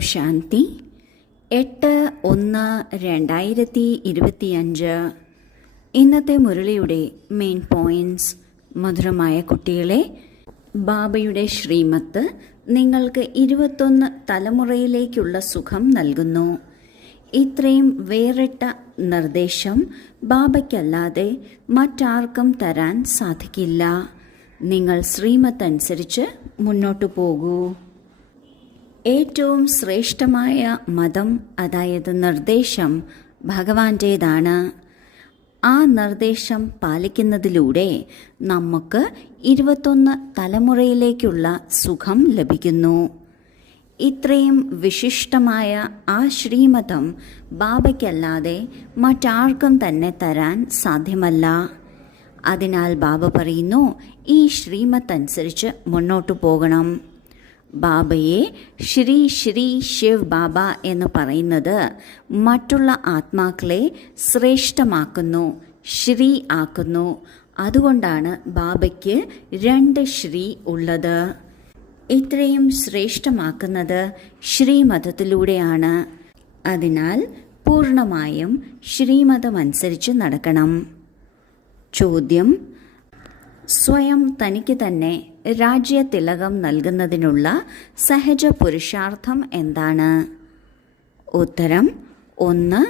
ഓം ശാന്തി. 8/1/2025. ഇന്നത്തെ മുരളിയുടെ main points. മധുരമായ കുട്ടികളെ, ബാബയുടെ ശ്രീമത്ത് നിങ്ങൾക്ക് 21 തലമുറയിലേക്കുള്ള സുഖം നൽകുന്നു. ഇത്രയും വേറിട്ട നിർദ്ദേശം ബാബയ്ക്കല്ലാതെ മറ്റാർക്കും തരാൻ സാധിക്കില്ല. നിങ്ങൾ ശ്രീമത്തനുസരിച്ച് മുന്നോട്ടു പോകൂ. ഏറ്റവും ശ്രേഷ്ഠമായ മതം, അതായത് നിർദ്ദേശം, ഭഗവാന്റേതാണ്. ആ നിർദ്ദേശം പാലിക്കുന്നതിലൂടെ നമുക്ക് 21 തലമുറയിലേക്കുള്ള സുഖം ലഭിക്കുന്നു. ഇത്രയും വിശിഷ്ടമായ ആ ശ്രീമതം ബാബയ്ക്കല്ലാതെ മറ്റാർക്കും തന്നെ തരാൻ സാധ്യമല്ല. അതിനാൽ ബാബ പറയുന്നു, ഈ ശ്രീമത്തനുസരിച്ച് മുന്നോട്ടു പോകണം. ബാബയെ ശ്രീ ശ്രീ ശിവ് ബാബ എന്ന് പറയുന്നത് മറ്റുള്ള ആത്മാക്കളെ ശ്രേഷ്ഠമാക്കുന്നു, ശ്രീ ആക്കുന്നു. അതുകൊണ്ടാണ് ബാബയ്ക്ക് 2 ശ്രീ ഉള്ളത്. ഇത്രയും ശ്രേഷ്ഠമാക്കുന്നത് ശ്രീമതത്തിലൂടെയാണ്. അതിനാൽ പൂർണ്ണമായും ശ്രീമതമനുസരിച്ച് നടക്കണം. ചോദ്യം: സ്വയം തനിക്ക് തന്നെ രാജ്യതിലകം നൽകുന്നതിനുള്ള സഹജ പുരുഷാർത്ഥം എന്താണ്? ഉത്തരം: 1.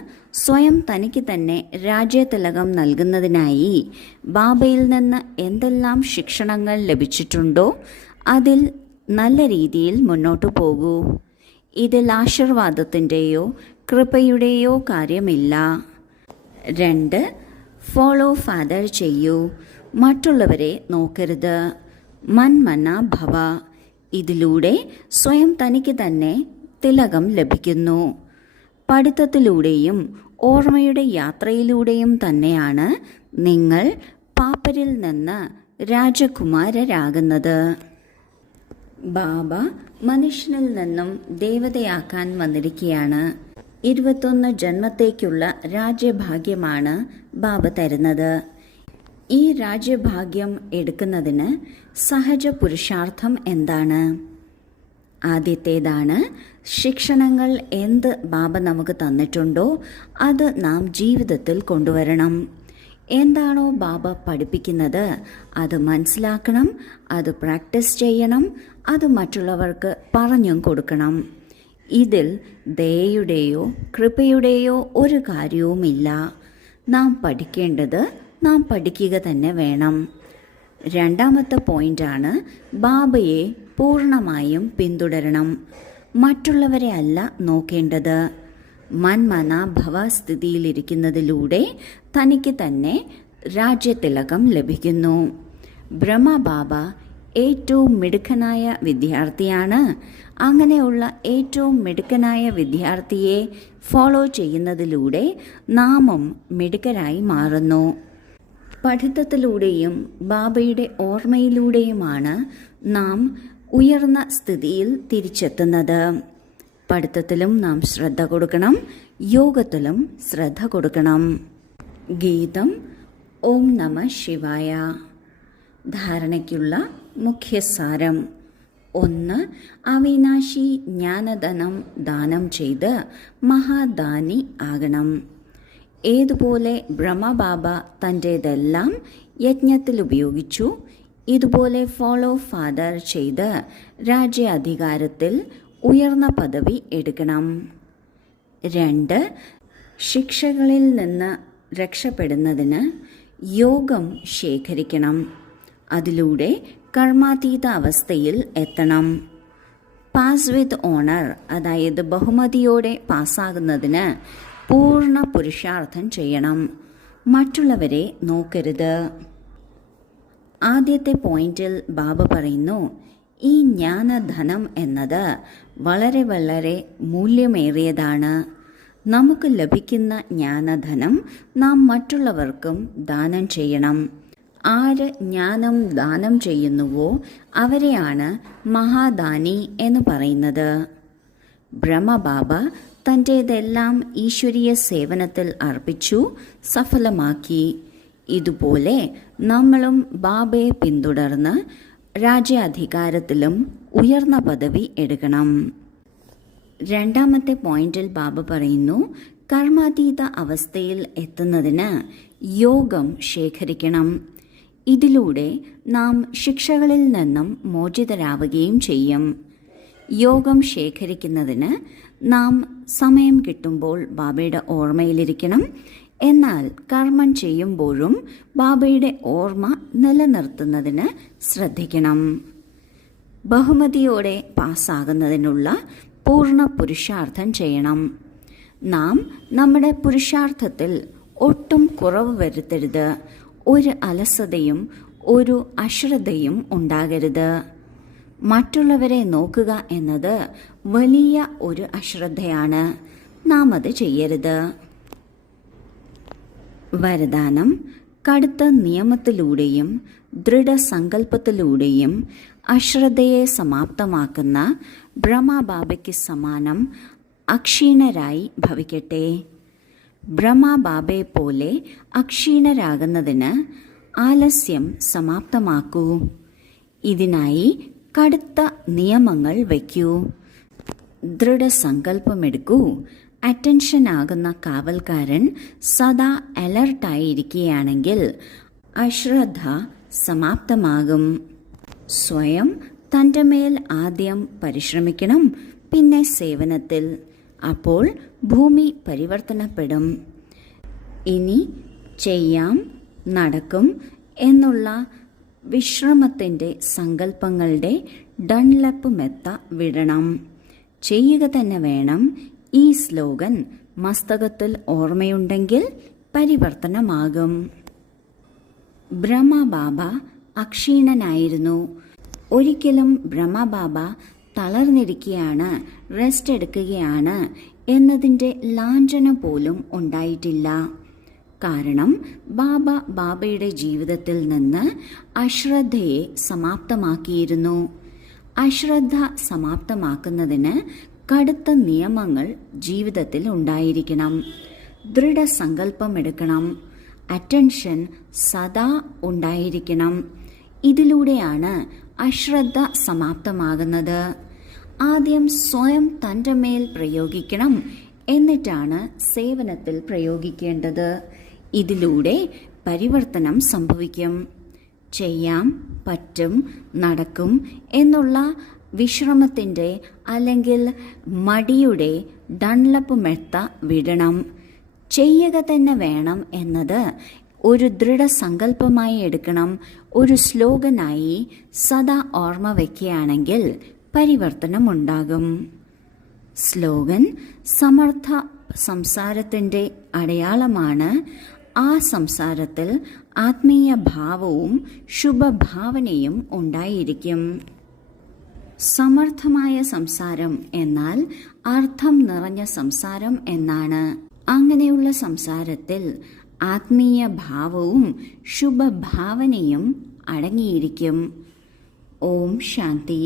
സ്വയം തനിക്ക് തന്നെ രാജ്യതിലകം നൽകുന്നതിനായി ബാബയിൽ നിന്ന് എന്തെല്ലാം ശിക്ഷണങ്ങൾ ലഭിച്ചിട്ടുണ്ടോ അതിൽ നല്ല രീതിയിൽ മുന്നോട്ടു പോകൂ. ഇതിൽ ആശീർവാദത്തിൻ്റെയോ കൃപയുടെയോ കാര്യമില്ല. 2. ഫോളോ ഫാദർ ചെയ്യൂ. മറ്റുള്ളവരെ നോക്കരുത്. മന്മന ഭവ. ഇതിലൂടെ സ്വയം തനിക്ക് തന്നെ തിലകം ലഭിക്കുന്നു. പഠിത്തത്തിലൂടെയും ഓർമ്മയുടെ യാത്രയിലൂടെയും തന്നെയാണ് നിങ്ങൾ പാപ്പരിൽ നിന്ന് രാജകുമാരരാകുന്നത്. ബാബ മനുഷ്യനിൽ നിന്നും ദേവതയാക്കാൻ വന്നിരിക്കുകയാണ്. 21 ജന്മത്തേക്കുള്ള രാജ്യഭാഗ്യമാണ് ബാബ തരുന്നത്. ഈ രാജ്യഭാഗ്യം എടുക്കുന്നതിന് സഹജ പുരുഷാർത്ഥം എന്താണ്? ആദ്യത്തേതാണ്, ശിക്ഷണങ്ങൾ എന്ത് ബാബ നമുക്ക് തന്നിട്ടുണ്ടോ അത് നാം ജീവിതത്തിൽ കൊണ്ടുവരണം. എന്താണോ ബാബ പഠിപ്പിക്കുന്നത് അത് മനസ്സിലാക്കണം, അത് പ്രാക്ടീസ് ചെയ്യണം, അത് മറ്റുള്ളവർക്ക് പറഞ്ഞും കൊടുക്കണം. ഇതിൽ ദയയുടെയോ കൃപയുടെയോ ഒരു കാര്യവുമില്ല. നാം പഠിക്കേണ്ടത് നാം പഠിക്കുക തന്നെ വേണം. 2ാമത്തെ പോയിന്റാണ്, ബാബയെ പൂർണ്ണമായും പിന്തുടരണം. മറ്റുള്ളവരെ അല്ല നോക്കേണ്ടത്. മന്മന ഭവ സ്ഥിതിയിലിരിക്കുന്നതിലൂടെ തനിക്ക് തന്നെ രാജ്യതിലകം ലഭിക്കുന്നു. ബ്രഹ്മബാബ ഏറ്റവും മിടുക്കനായ വിദ്യാർത്ഥിയാണ്. അങ്ങനെയുള്ള ഏറ്റവും മിടുക്കനായ വിദ്യാർത്ഥിയെ ഫോളോ ചെയ്യുന്നതിലൂടെ നാമും മിടുക്കരായി മാറുന്നു. പഠിത്തത്തിലൂടെയും ബാബയുടെ ഓർമ്മയിലൂടെയുമാണ് നാം ഉയർന്ന സ്ഥിതിയിൽ തിരിച്ചെത്തുന്നത്. പഠിത്തത്തിലും നാം ശ്രദ്ധ കൊടുക്കണം, യോഗത്തിലും ശ്രദ്ധ കൊടുക്കണം. ഗീതം: ഓം നമ ശിവായ. ധാരണയ്ക്കുള്ള മുഖ്യസാരം: 1. അവിനാശി ജ്ഞാനധനം ദാനം ചെയ്ത് മഹാദാനി ആകണം. ഏതുപോലെ ബ്രഹ്മബാബ തൻ്റേതെല്ലാം യജ്ഞത്തിൽ ഉപയോഗിച്ചു, ഇതുപോലെ ഫോളോ ഫാദർ ചെയ്ത് രാജ്യാധികാരത്തിൽ ഉയർന്ന പദവി എടുക്കണം. 2. ശിക്ഷകളിൽ നിന്ന് രക്ഷപ്പെടുന്നതിന് യോഗം ശേഖരിക്കണം. അതിലൂടെ കർമാതീത അവസ്ഥയിൽ എത്തണം. പാസ് വിത്ത് ഓണർ, അതായത് ബഹുമതിയോടെ പാസ്സാകുന്നതിന് പൂർണ്ണ പുരുഷാർത്ഥം ചെയ്യണം. മറ്റുള്ളവരെ നോക്കരുത്. ആദ്യത്തെ പോയിന്റിൽ ബാബ പറയുന്നു, ഈ ജ്ഞാനധനം എന്നത് വളരെ വളരെ മൂല്യമേറിയതാണ്. നമുക്ക് ലഭിക്കുന്ന ജ്ഞാനധനം നാം മറ്റുള്ളവർക്കും ദാനം ചെയ്യണം. ആര് ജ്ഞാനം ദാനം ചെയ്യുന്നുവോ അവരെയാണ് മഹാദാനി എന്ന് പറയുന്നത്. ബ്രഹ്മബാബ തൻ്റേതെല്ലാം ഈശ്വരീയ സേവനത്തിൽ അർപ്പിച്ചു, സഫലമാക്കി. ഇതുപോലെ നമ്മളും ബാബയെ പിന്തുടർന്ന് രാജ്യാധികാരത്തിലും ഉയർന്ന പദവി എടുക്കണം. രണ്ടാമത്തെ പോയിന്റിൽ ബാബ പറയുന്നു, കർമാതീത അവസ്ഥയിൽ എത്തുന്നതിന് യോഗം ശേഖരിക്കണം. ഇതിലൂടെ നാം ശിക്ഷകളിൽ നിന്നും മോചിതരാവുകയും ചെയ്യും. യോഗം ശേഖരിക്കുന്നതിന് നാം സമയം കിട്ടുമ്പോൾ ബാബയുടെ ഓർമ്മയിലിരിക്കണം. എന്നാൽ കർമ്മം ചെയ്യുമ്പോഴും ബാബയുടെ ഓർമ്മ നിലനിർത്തുന്നതിന് ശ്രദ്ധിക്കണം. ബഹുമതിയോടെ പാസ്സാകുന്നതിനുള്ള പൂർണ്ണ പുരുഷാർത്ഥം ചെയ്യണം. നാം നമ്മുടെ പുരുഷാർത്ഥത്തിൽ ഒട്ടും കുറവ് വരുത്തരുത്. ഒരു അലസതയും ഒരു അശ്രദ്ധയും ഉണ്ടാകരുത്. മറ്റുള്ളവരെ നോക്കുക എന്നത് വലിയ ഒരു അശ്രദ്ധയാണ്. നാം അത് ചെയ്യരുത്. വരദാനം: കടുത്ത നിയമത്തിലൂടെയും ദൃഢസങ്കല്പത്തിലൂടെയും അശ്രദ്ധയെ സമാപ്തമാക്കുന്ന ബ്രഹ്മബാബയ്ക്ക് സമാനം അക്ഷീണരായി ഭവിക്കട്ടെ. ബ്രഹ്മബാബയെ പോലെ അക്ഷീണരാകുന്നതിന് ആലസ്യം സമാപ്തമാക്കൂ. ഇതിനായി കടുത്ത നിയമങ്ങൾ വയ്ക്കൂ. ദൃഢസങ്കല്പമെടുക്കൂ. അറ്റൻഷൻ ആകുന്ന കാവൽക്കാരൻ സദാ അലർട്ടായിരിക്കുകയാണെങ്കിൽ അശ്രദ്ധ സമാപ്തമാകും. സ്വയം തൻ്റെ മേൽ ആദ്യം പരിശ്രമിക്കണം, പിന്നെ സേവനത്തിൽ. അപ്പോൾ ഭൂമി പരിവർത്തനപ്പെടും. ഇനി ചെയ്യാം, നടക്കും എന്നുള്ള വിശ്രമത്തിൻ്റെ സങ്കല്പങ്ങളുടെ ഡൺലപ്പ് മെത്ത വിടണം. ചെയ്യുക തന്നെ വേണം. ഈ സ്ലോഗൻ മസ്തകത്തിൽ ഓർമ്മയുണ്ടെങ്കിൽ പരിവർത്തനമാകും. ബ്രഹ്മബാബ അക്ഷീണനായിരുന്നു. ഒരിക്കലും ബ്രഹ്മബാബ തളർന്നിരിക്കുകയാണ്, റെസ്റ്റ് എടുക്കുകയാണ് എന്നതിൻ്റെ ലാഞ്ചന പോലും ഉണ്ടായിട്ടില്ല. കാരണം ബാബ ബാബയുടെ ജീവിതത്തിൽ നിന്ന് അശ്രദ്ധയെ സമാപ്തമാക്കിയിരുന്നു. അശ്രദ്ധ സമാപ്തമാക്കുന്നതിന് കടുത്ത നിയമങ്ങൾ ജീവിതത്തിൽ ഉണ്ടായിരിക്കണം. ദൃഢസങ്കല്പമെടുക്കണം. അറ്റൻഷൻ സദാ ഉണ്ടായിരിക്കണം. ഇതിലൂടെയാണ് അശ്രദ്ധ സമാപ്തമാകുന്നത്. ആദ്യം സ്വയം തൻ്റെ മേൽ പ്രയോഗിക്കണം, എന്നിട്ടാണ് സേവനത്തിൽ പ്രയോഗിക്കേണ്ടത്. ഇതിലൂടെ പരിവർത്തനം സംഭവിക്കും. ചെയ്യാം, പറ്റും, നടക്കും എന്നുള്ള വിശ്രമത്തിൻ്റെ അല്ലെങ്കിൽ മടിയുടെ ഡൺലപ്പ് മെത്ത വിടണം. ചെയ്യുക തന്നെ വേണം എന്നത് ഒരു ദൃഢസങ്കല്പമായി എടുക്കണം. ഒരു സ്ലോഗനായി സദാ ഓർമ്മ വയ്ക്കുകയാണെങ്കിൽ പരിവർത്തനമുണ്ടാകും. സ്ലോഗൻ സമർത്ഥ സംസാരത്തിൻ്റെ അടയാളമാണ്. ആ സംസാരത്തിൽ ആത്മീയ ഭാവവും ശുഭഭാവനയും ഉണ്ടായിരിക്കും. സമർത്ഥമായ സംസാരം എന്നാൽ അർത്ഥം നിറഞ്ഞ സംസാരം എന്നാണ്. അങ്ങനെയുള്ള സംസാരത്തിൽ ആത്മീയ ഭാവവും ശുഭഭാവനയും അടങ്ങിയിരിക്കും. ഓം ശാന്തി.